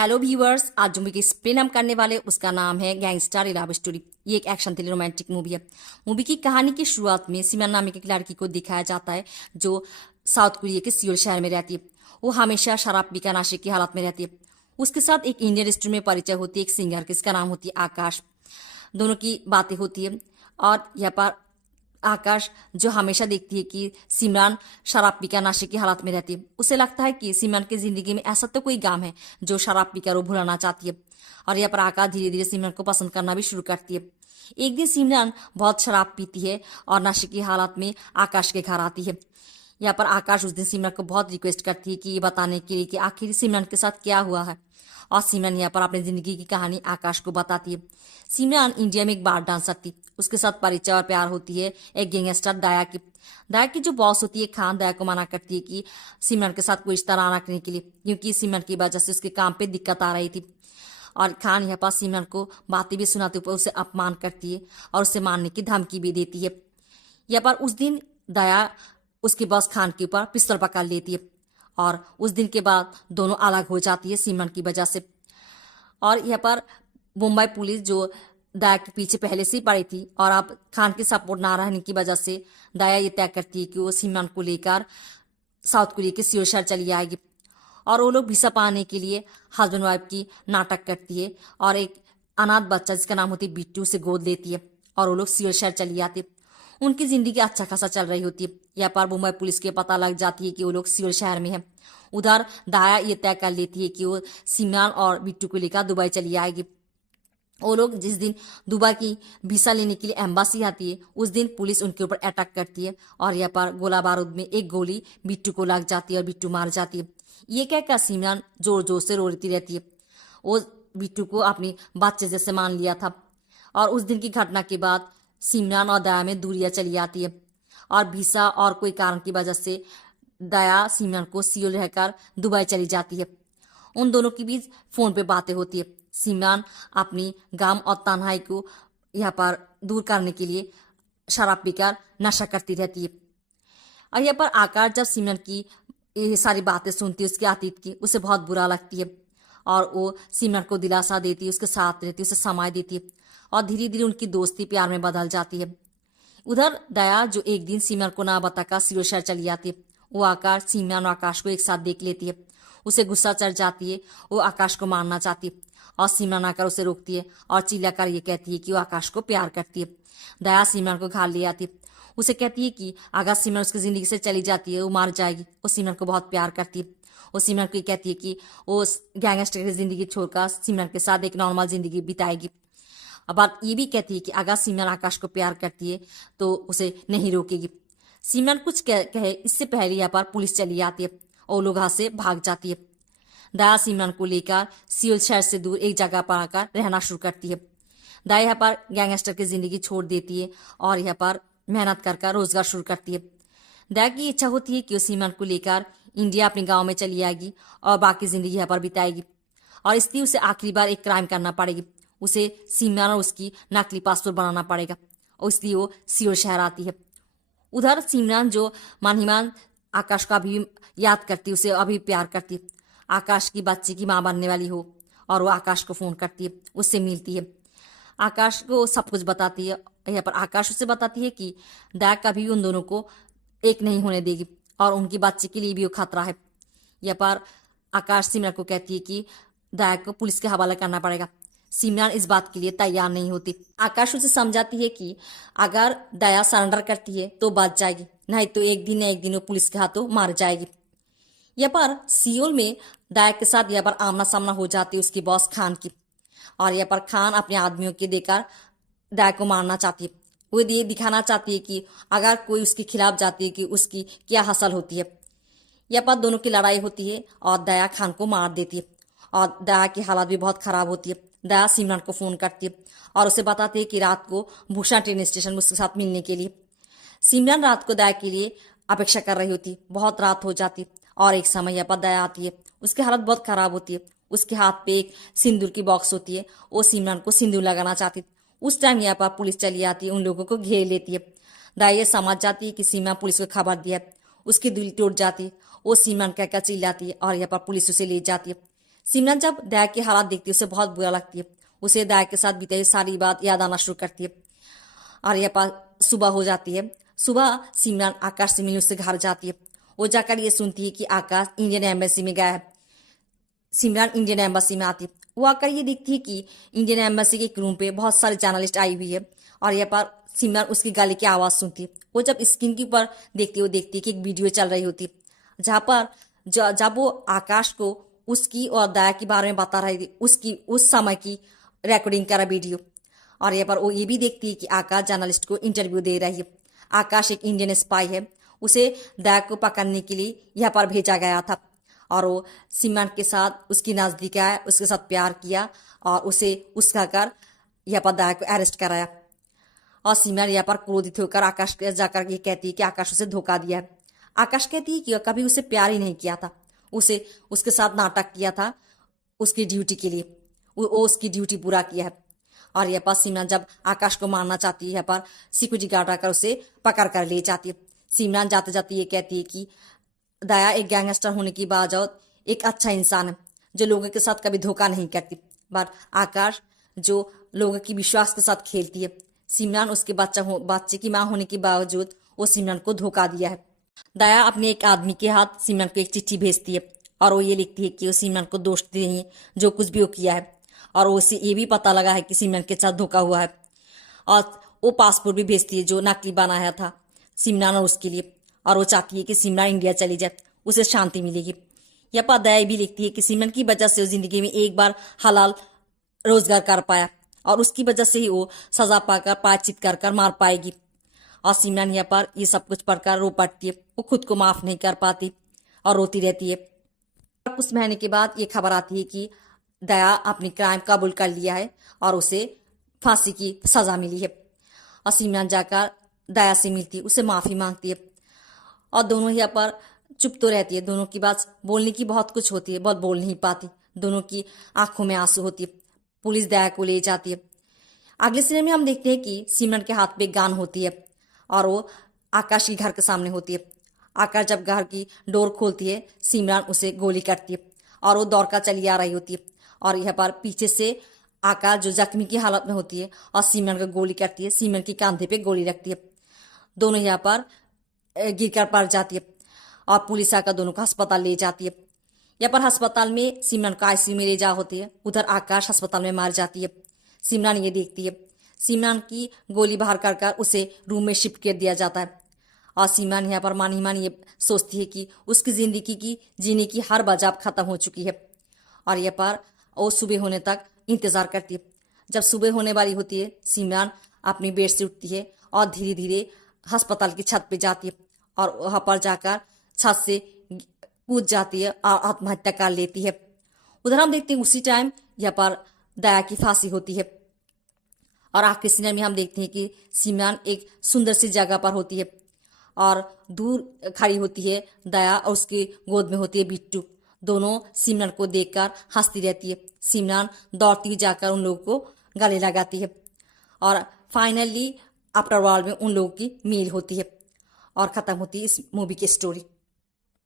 Hello viewers, आज जो movie स्प्ले हम करने वाले उसका नाम है गैंगस्टर लव स्टोरी। ये एक एक्शन थ्रिलर रोमांटिक मूवी है। मूवी की कहानी की शुरुआत में सिमरन नाम की एक लड़की को दिखाया जाता है जो साउथ कोरिया के सियोल शहर में रहती है। वो हमेशा शराब पीकर नशे की हालत में रहती है। उसके साथ एक इंडियन रेस्टोरेंट में परिचय होती है एक सिंगर की, इसका नाम होती है आकाश। दोनों की बातें होती है और यहाँ पर आकाश जो हमेशा देखती है कि सिमरन शराब पीकर नशे की हालत में रहती है। उसे लगता है कि सिमरन की जिंदगी में ऐसा तो कोई गम है जो शराब पीकर वो भुलाना चाहती है। और यहाँ पर आकाश धीरे धीरे सिमरन को पसंद करना भी शुरू करती है। एक दिन सिमरन बहुत शराब पीती है और नशे की हालत में आकाश के घर आती है। यहाँ पर आकाश उस दिन सिमरन को बहुत रिक्वेस्ट करती है कि ये बताने के लिए कि आखिर सिमरन के साथ क्या हुआ है। और सिमरन यहाँ पर अपनी जिंदगी की कहानी आकाश को बताती है। सिमरन इंडिया में एक बार डांसर थी। उसके साथ परिचय और प्यार होती है एक गैंगस्टर दया की। दया की जो बॉस होती है खान, दया को मना करती है कि सिमरन के साथ कोई रिश्ता ना रखने के लिए, क्योंकि सिमरन की वजह से उसके काम पे दिक्कत आ रही थी। और खान यहाँ पर सिमरन को बातें भी सुनाते हुए उसे अपमान करती है और उसे मारने की धमकी भी देती है। यहाँ पर उस दिन दया उसके बॉस खान के ऊपर पिस्तौल पकड़ लेती है और उस दिन के बाद दोनों अलग हो जाती है सिमरन की वजह से। और यहाँ पर मुंबई पुलिस जो दया के पीछे पहले से ही पड़ी थी और अब खान की सपोर्ट ना रहने की वजह से दया ये तय करती है कि वो सिमरन को लेकर साउथ कोरिया के सियोल शहर चली आएगी। और वो लोग वीसा पाने के लिए हस्बैंड वाइफ की नाटक करती है और एक अनाथ बच्चा जिसका नाम होती है बिट्टू से गोद लेती है और वो लोग सियोल शहर चली आती है। उनकी जिंदगी अच्छा खासा चल रही होती है। यहाँ पर मुंबई पुलिस के पता लग जाती है कि वो लोग सियोल शहर में है। उधर दया ये तय कर लेती है कि वो सिमरन और बिट्टू को लेकर दुबई चली आएगी। वो लोग जिस दिन दुबई की वीसा लेने के लिए एम्बासी आती है उस दिन पुलिस उनके ऊपर अटैक करती है और यहाँ पर गोला बारूद में एक गोली बिट्टू को लग जाती है और बिट्टू मार जाती है। ये कहकर सिमरन जोर जोर से रोती रहती है। वो बिट्टू को अपनी बच्चे जैसे मान लिया था। और उस दिन की घटना के बाद सिमरन और दया में दूरियां चली आती है और वीसा और कोई कारण की वजह से दया सिमरन को सियोल रहकर दुबई चली जाती है। उन दोनों के बीच फोन पे बातें होती है। सिमरन अपनी गम और तन्हाई को यहाँ पर दूर करने के लिए शराब पीकर नशा करती रहती है। और यहाँ पर आकाश जब सिमरन की ये सारी बातें सुनती है उसके अतीत की, उसे बहुत बुरा लगती है और वो सिमरन को दिलासा देती है, उसके साथ रहती है, उसे समय देती है और धीरे धीरे उनकी दोस्ती प्यार में बदल जाती है। उधर दया जो एक दिन सिमरन को ना बताकर सियोल शहर चली जाती है, वो आकाश सिमरन और आकाश को एक साथ देख लेती है। उसे गुस्सा चढ़ जाती है, वो आकाश को मारना चाहती है और सिमरन आकर उसे रोकती है और चिल्लाकर ये कहती है कि वो आकाश को प्यार करती है। दया सिमरन को घर ले आती है। उसे कहती है कि अगर सिमरन उसकी जिंदगी से चली जाती है वो मार जाएगी। वो सिमरन को बहुत प्यार करती है। वो सिमरन को कहती है कि वो गैंगस्टर की जिंदगी छोड़कर सिमरन के साथ एक नॉर्मल जिंदगी बिताएगी। अब ये भी कहती है कि अगर सिमरन आकाश को प्यार करती है तो उसे नहीं रोकेगी। सिमरन कुछ कहे इससे पहले यहाँ पर पुलिस चली आती है और लोग हाथ से भाग जाती है। दया सिमरन को लेकर सियोल शहर से दूर एक जगह पर आकर रहना शुरू करती है। दया यहाँ पर गैंगस्टर की जिंदगी छोड़ देती है और यहाँ पर मेहनत कर रोजगार शुरू करती है। दया की इच्छा होती है कि वो सिमरन को लेकर इंडिया अपने गांव में चली आएगी और बाकी जिंदगी यहाँ पर बिताएगी। और इसलिए उसे आखिरी बार एक क्राइम करना पड़ेगी। उसे सिमरन और उसकी नकली पासपोर्ट बनाना पड़ेगा और इसलिए वो सियोल शहर आती है। उधर सिमरन जो मन ही मन आकाश को अभी याद करती है, उसे अभी प्यार करती है। आकाश की बच्ची की माँ बनने वाली हो और वो आकाश को फोन करती है, उससे मिलती है, आकाश को सब कुछ बताती है। यहाँ पर आकाश उससे बताती है कि दया कभी भी उन दोनों को एक नहीं होने देगी और उनकी बच्ची के लिए भी वो खतरा है। यहाँ पर आकाश सिमरन को कहती है कि दया को पुलिस के हवाले करना पड़ेगा। सिमरन इस बात के लिए तैयार नहीं होती। आकाश उसे समझाती है कि अगर दया सरेंडर करती है तो बच जाएगी, नहीं तो एक दिन न एक दिन वो पुलिस के हाथों मार जाएगी। यहाँ पर सियोल में दया के साथ यहाँ पर आमना सामना हो जाती है उसकी बॉस खान की। और यहाँ पर खान अपने आदमियों के देकर दया को मारना चाहती है। वो ये दिखाना चाहती है कि अगर कोई उसके खिलाफ जाती है कि उसकी क्या हासिल होती है। यहाँ पर दोनों की लड़ाई होती है और दया खान को मार देती है और दया की हालत भी बहुत खराब होती है। दया सिमरन को फोन करती है और उसे बताती है कि रात को भूषण ट्रेन स्टेशन में उसके साथ मिलने के लिए। सिमरन रात को दया के लिए अपेक्षा कर रही होती। बहुत रात हो जाती और एक समय यहाँ पर दया आती है। उसकी हालत बहुत खराब होती है। उसके हाथ पे एक सिंदूर की बॉक्स होती है। वो सिमरन को सिंदूर लगाना चाहती। उस टाइम यहाँ पर पुलिस चली आती है, उन लोगों को घेर लेती है। दया ये समझ जाती है कि सिमरन पुलिस को खबर दिया। उसकी दिल टूट जाती। वो सिमरन कहकर चिल्लाती है और यहाँ पर पुलिस उसे ले जाती है। सिमरन जब दया के हालात देखती है उसे बहुत बुरा लगती है। उसे दया के साथ बीते सारी बात याद आना शुरू करती है। और यह सुबह हो जाती है। सुबह सिमरन आकाश से मिलने उससे घर जाती है। वो जाकर ये सुनती है कि आकाश इंडियन एम्बेसी में गया है। सिमरन इंडियन एम्बेसी में आती है। वो आकर ये देखती है कि इंडियन एम्बेसी के एक रूम पे बहुत सारे जर्नलिस्ट आई हुई है। और यहाँ पर सिमरन उसकी गाली की आवाज़ सुनती है। वो जब स्क्रीन के ऊपर देखती है, वो देखती है कि एक वीडियो चल रही होती है जहाँ पर जब वो आकाश को उसकी और दया के बारे में बता रही थी, उसकी उस समय की रिकॉर्डिंग करा वीडियो। और यहाँ पर वो ये भी देखती है कि आकाश जर्नलिस्ट को इंटरव्यू दे रही है। आकाश एक इंडियन स्पाई है। उसे दया को पकड़ने के लिए यहाँ पर भेजा गया था। और वो सिमरन के साथ उसकी नज़दीक आया, उसके साथ प्यार किया और उसे उसका कर यहाँ पर दया को अरेस्ट कराया। और सिमरन यहाँ पर क्रोधित होकर आकाश के जाकर ये कहती है कि आकाश उसे धोखा दिया है। आकाश कहती है कि कभी उसे प्यार ही नहीं किया था, उसे उसके साथ नाटक किया था उसकी ड्यूटी के लिए। वो उसकी ड्यूटी पूरा किया है। और यहाँ पर सिमरन जब आकाश को मारना चाहती है, यहाँ पर सिक्योरिटी गार्ड आकर उसे पकड़ कर ले जाती है। सिमरन जाते जाते ये कहती है कि दया एक गैंगस्टर होने की बावजूद एक अच्छा इंसान है जो लोगों के साथ कभी धोखा नहीं करती। बट आकाश जो लोगों की विश्वास के साथ खेलती है। सिमरन उसके बच्चे की माँ होने के बावजूद वो सिमरन को धोखा दिया है। दया अपने एक आदमी के हाथ सिमरन को एक चिट्ठी भेजती है और वो ये लिखती है कि वो सिमरन को दोष दे रही है जो कुछ भी वो किया है। और उसे ये भी पता लगा है कि सिमरन के साथ धोखा हुआ है। और वो पासपोर्ट भी भेजती है जो नकली बनाया था सिमरन और उसके लिए। और वो चाहती है कि सिमरन इंडिया चली जाए, उसे शांति मिलेगी। यह पर दया भी लिखती है कि सिमरन की वजह से वो जिंदगी में एक बार हलाल रोजगार कर पाया और उसकी वजह से ही वो सजा पाकर बातचीत कर कर मार पाएगी। और सिमरन यहाँ पर ये सब कुछ पढ़कर रो पड़ती है। वो खुद को माफ नहीं कर पाती और रोती रहती है। कुछ महीने के बाद ये खबर आती है कि दया अपनी क्राइम कबूल कर लिया है और उसे फांसी की सजा मिली है। और सिमरन जाकर दया से मिलती है, उसे माफ़ी मांगती है। और दोनों यहाँ पर चुप तो रहती है। दोनों की बात बोलने की बहुत कुछ होती है, बहुत बोल नहीं पाती। दोनों की आंखों में आंसू होती है। पुलिस दया को ले जाती है। अगले सीन में हम देखते हैं कि सिमरन के हाथ पे गान होती है और वो आकाश के घर के सामने होती है। आकाश जब घर की डोर खोलती है, सिमरन उसे गोली करती है और वो दौड़ कर चली आ रही होती है। और यहाँ पर पीछे से आकाश जो जख्मी की हालत में होती है और सिमरन को गोली करती है, सिमरन की कंधे पे गोली रखती है। दोनों यहाँ पर गिरकर पड़ जाती है और पुलिस आकर दोनों को अस्पताल ले जाती है। यहाँ पर अस्पताल में सिमरन को आईसीयू में ले जा होती है। उधर आकाश अस्पताल में मार जाती है। सिमरन ये देखती है। सिमरन की गोली बाहर कर कर उसे रूम में शिफ्ट कर दिया जाता है। और सिमरन यहाँ पर मान ही मान ये सोचती है कि उसकी ज़िंदगी की जीने की हर वजह अब ख़त्म हो चुकी है। और यहाँ पर वो सुबह होने तक इंतज़ार करती है। जब सुबह होने वाली होती है, सिमरन अपनी बेड से उठती है और धीरे धीरे अस्पताल की छत पे जाती है और वहाँ पर जाकर छत से कूद जाती है और आत्महत्या कर लेती है। उधर हम देखते हैं उसी टाइम यहाँ पर दया की फांसी होती है। और आखिरी सीन में हम देखते हैं कि सिमरन एक सुंदर सी जगह पर होती है और दूर खड़ी होती है दया और उसकी गोद में होती है बिट्टू। दोनों सिमरन को देखकर हंसती रहती है। सिमरन दौड़ती हुई जाकर उन लोगों को गले लगाती है और फाइनली आफ्टर वर्ल्ड में उन लोगों की मील होती है और ख़त्म होती है इस मूवी की स्टोरी।